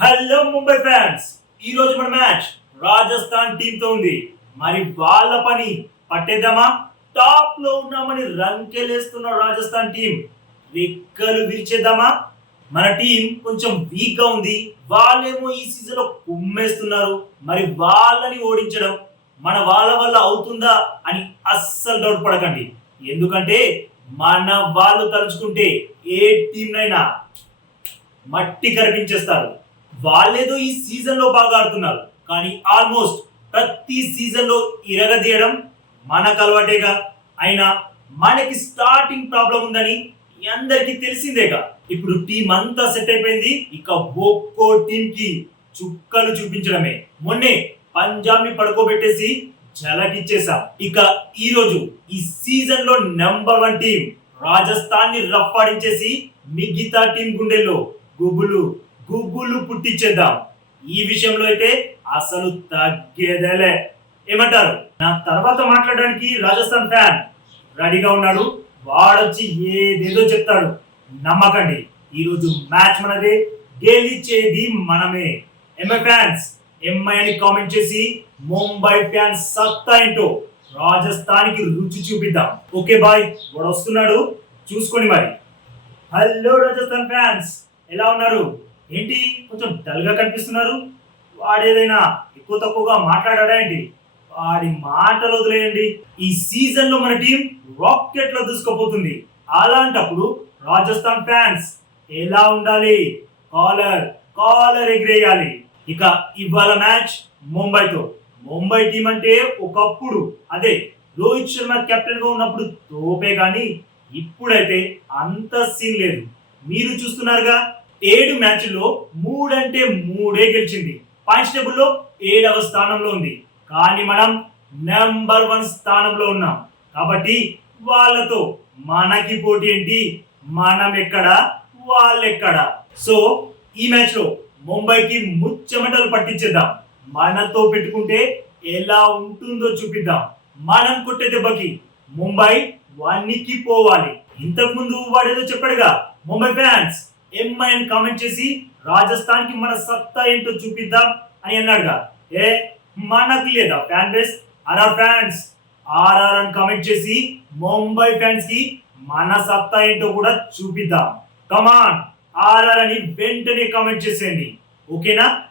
Hello Mumbai fans ఈ రోజు మన మ్యాచ్ రాజస్థాన్ టీమ్తో ఉంది. మరి వాళ్ళ పని పట్టేద్దామా? టాప్లో ఉన్నామని రంకెలేస్తున్న రాజస్థాన్ టీం రెక్కలు విరిచేద్దామా? మన టీం కొంచెం వీక్గా ఉంది. వాళ్ళేమో ఈ సీజన్లో కుమ్మేస్తున్నారు. మరి వాళ్ళని ఓడించడం మన వాళ్ళ వల్ల అవుతుందా అని అస్సలు డౌట్ పడకండి. ఎందుకంటే మన వాళ్ళు తలుచుకుంటే ఏ టీంనైనా మట్టి కనిపించేస్తారు వాళ్ళేదో ఈ సీజన్లో బాగా ఆడుతున్నారు. కానీ ఆల్మోస్ట్ ప్రతి సీజన్లో ఇరగదీయడం మనకు అలవాటేగా. అయినా మనకి స్టార్టింగ్ ప్రాబ్లం ఉందని మీ అందరికీ తెలిసిందేగా. ఇప్పుడు టీం అంతా సెట్ అయిపోయింది. ఇక ఒక్కో టీం కి చుక్కలు చూపించడమే. మొన్నే పంజాబ్ని పడుకోబెట్టేసి జలకిచ్చేసాం ఇక ఈ రోజు ఈ సీజన్లో నెంబర్ వన్ టీం రాజస్థాన్ని రప్పాడించేసి మిగతా టీం గుండెల్లో గుబులు గుగ్గులు పుట్టించేద్దాం ఈ విషయంలో అయితే అసలు తగ్గేదేలే. ఏమంటారు? నా తర్వాత మాట్లాడడానికి రాజస్థాన్ ఫ్యాన్ రెడీగా ఉన్నాడు. వాడొచ్చి ఏదేదో చెప్తాడు. నమ్మకండి ఈరోజు మ్యాచ్ మనదే. గెలిచేది మనమే. ఎంఐ ఫ్యాన్స్ ఎంఐ అని కామెంట్ చేసి ముంబై ఫ్యాన్స్ సత్తా ఏంటో రాజస్థాన్కి రుచి చూపిద్దాం. Okay bye. వాడు వస్తున్నాడు చూసుకోండి మరి. హలో రాజస్థాన్ ఫ్యాన్స్ ఎలా ఉన్నారు? ఏంటి? కొంచెం డల్గా కనిపిస్తున్నారు కనిపిస్తున్నారు. వాడేదైనా ఎక్కువ తక్కువగా మాట్లాడాడా ఏంటి? వాడి మాటలు వదిలేయండి. ఈ సీజన్లో మన టీం రాకెట్లో దూసుకుపోతుంది. అలాంటప్పుడు రాజస్థాన్ ఫ్యాన్స్ ఎలా ఉండాలి? కాలర్ కాలర్ ఎగిరేయాలి. ఇక ఇవాళ మ్యాచ్ ముంబైతో. ముంబై టీం అంటే ఒకప్పుడు అదే రోహిత్ శర్మ కెప్టెన్గా ఉన్నప్పుడు తోపే కానీ ఇప్పుడైతే అంత సీన్ లేదు. మీరు చూస్తున్నారుగా ఏడు మ్యాచ్ల్లో మూడంటే మూడే గెలిచింది. పాయింట్స్ టేబుల్లో ఏడవ స్థానంలో ఉంది. కానీ మనం నెంబర్ వన్ స్థానంలో ఉన్నాం. కాబట్టి వాళ్ళతో మనకి పోటీ ఏంటి? మనం ఎక్కడ? వాళ్ళెక్కడ? సో ఈ మ్యాచ్లో ముంబైకి ముచ్చమటలు పట్టించేద్దాం. మనతో పెట్టుకుంటే ఎలా ఉంటుందో చూపిద్దాం. మనం కొట్టే దెబ్బకి ముంబై వానికి పోవాలి. ఇంతకు ముందు వాడేదో చెప్పాడుగా ముంబై ఫ్యాన్స్. ఎంఐ అని కామెంట్ చేసి రాజస్థాన్కి మన సత్తా ఏంటో చూపిద్దాం అని అన్నాడుగా. ఏ మనకు లేదా fan base RR fans RR అని కామెంట్ చేసి ముంబై ఫ్యాన్స్కి మన సత్తా ఏంటో కూడా చూపిద్దాం. కమాన్ ఆర్ఆర్ అని వెంటనే కామెంట్ చేసేయండి. ఓకేనా